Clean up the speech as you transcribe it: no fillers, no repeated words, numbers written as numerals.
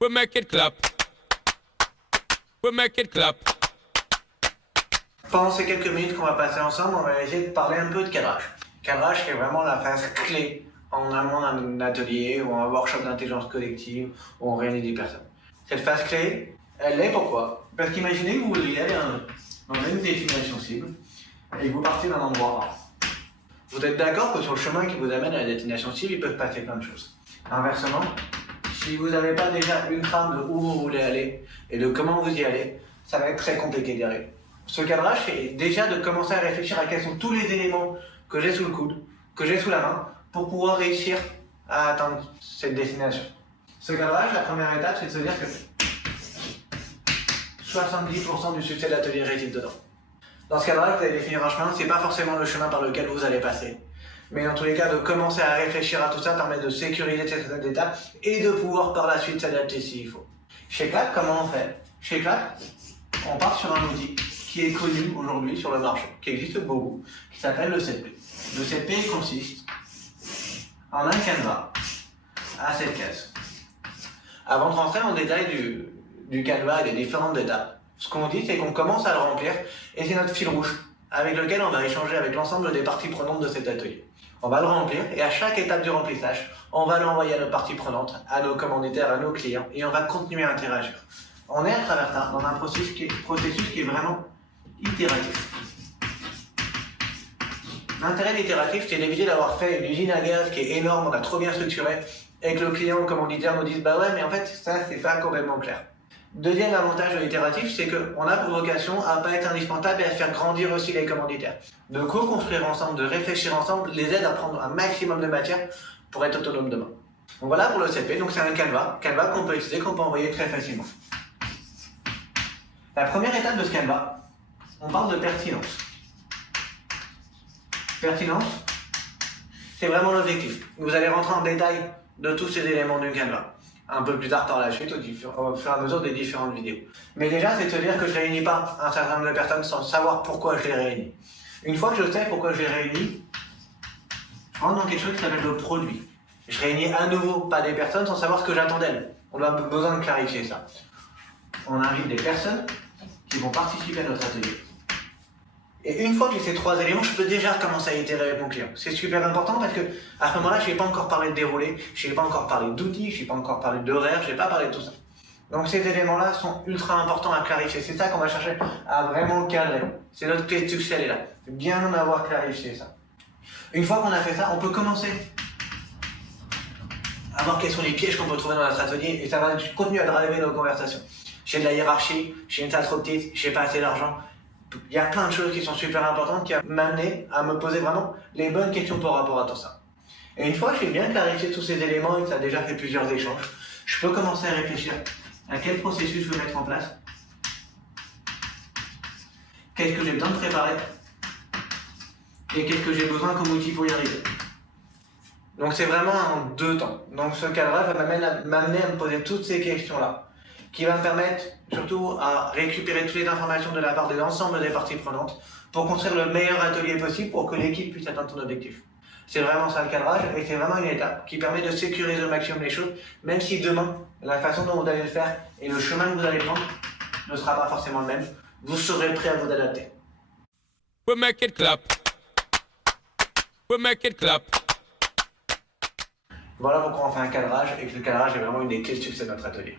We make it clap. We make it clap. Pendant ces quelques minutes qu'on va passer ensemble, on va essayer de parler un peu de cadrage. Cadrage qui est vraiment la phase clé en amont d'un atelier ou un workshop d'intelligence collective où on réunit des personnes. Cette phase clé, elle est pourquoi? Parce qu'imaginez que vous voudriez aller dans une destination cible et que vous partez d'un endroit A. Vous êtes d'accord que sur le chemin qui vous amène à la destination cible, il peut se passer plein de choses. Inversement, si vous n'avez pas déjà une trame de où vous voulez aller et de comment vous y allez, ça va être très compliqué d'y arriver. Ce cadrage, c'est déjà de commencer à réfléchir à quels sont tous les éléments que j'ai sous le coude, que j'ai sous la main, pour pouvoir réussir à atteindre cette destination. Ce cadrage, la première étape, c'est de se dire que 70% du succès de l'atelier réside dedans. Dans ce cadrage, vous allez définir un chemin, c'est pas forcément le chemin par lequel vous allez passer. Mais dans tous les cas, de commencer à réfléchir à tout ça permet de sécuriser cette étape et de pouvoir par la suite s'adapter s'il faut. Chez Clap, comment on fait? Chez Clap, on part sur un outil qui est connu aujourd'hui sur le marché, qui existe beaucoup, qui s'appelle le 7P. Le 7P consiste en un canevas à 7 cases. Avant de rentrer en détail du canevas et des différentes étapes, ce qu'on dit, c'est qu'on commence à le remplir et c'est notre fil rouge avec lequel on va échanger avec l'ensemble des parties prenantes de cet atelier. On va le remplir et à chaque étape du remplissage, on va l'envoyer à nos parties prenantes, à nos commanditaires, à nos clients et on va continuer à interagir. On est à travers ça dans un processus qui est vraiment itératif. L'intérêt de l'itératif, c'est d'éviter d'avoir fait une usine à gaz qui est énorme, on a trop bien structuré, et que le client ou le commanditaire nous dise bah ouais, mais en fait, ça, c'est pas complètement clair. Deuxième avantage de l'itératif, c'est qu'on a pour vocation à pas être indispensable et à faire grandir aussi les commanditaires. De co-construire ensemble, de réfléchir ensemble, les aide à prendre un maximum de matière pour être autonome demain. Donc voilà pour le CP, donc c'est un canevas qu'on peut utiliser, qu'on peut envoyer très facilement. La première étape de ce canevas, on parle de pertinence. Pertinence, c'est vraiment l'objectif. Vous allez rentrer en détail de tous ces éléments du canevas. Un peu plus tard par la suite, au fur et à mesure des différentes vidéos. Mais déjà, c'est de se dire que je ne réunis pas un certain nombre de personnes sans savoir pourquoi je les réunis. Une fois que je sais pourquoi je les réunis, je rentre dans quelque chose qui s'appelle le produit. Je réunis à nouveau pas des personnes sans savoir ce que j'attends d'elles. On a besoin de clarifier ça. On invite des personnes qui vont participer à notre atelier. Et une fois que j'ai ces trois éléments, je peux déjà commencer à itérer avec mon client. C'est super important parce que à ce moment-là, je n'ai pas encore parlé de déroulé, je n'ai pas encore parlé d'outils, je n'ai pas encore parlé d'horaire, je n'ai pas parlé de tout ça. Donc ces éléments-là sont ultra importants à clarifier. C'est ça qu'on va chercher à vraiment cadrer. C'est notre clé de succès, elle est là. C'est bien en avoir clarifié ça. Une fois qu'on a fait ça, on peut commencer à voir quels sont les pièges qu'on peut trouver dans notre atelier et ça va continuer à driver nos conversations. J'ai de la hiérarchie, j'ai une salle trop petite, j'ai pas assez d'argent. Il y a plein de choses qui sont super importantes qui m'amener à me poser vraiment les bonnes questions par rapport à tout ça. Et une fois que j'ai bien clarifié tous ces éléments et que ça a déjà fait plusieurs échanges, je peux commencer à réfléchir à quel processus je veux mettre en place, qu'est-ce que j'ai besoin de préparer et qu'est-ce que j'ai besoin comme outil pour y arriver. Donc c'est vraiment en deux temps. Donc ce cadrage va m'amener à me poser toutes ces questions-là, qui va me permettre surtout à récupérer toutes les informations de la part de l'ensemble des parties prenantes pour construire le meilleur atelier possible pour que l'équipe puisse atteindre son objectif. C'est vraiment ça le cadrage et c'est vraiment une étape qui permet de sécuriser au maximum les choses, même si demain, la façon dont vous allez le faire et le chemin que vous allez prendre ne sera pas forcément le même, vous serez prêt à vous adapter. We make it clap. We make it clap. Voilà pourquoi on fait un cadrage et que le cadrage est vraiment une des clés de succès de notre atelier.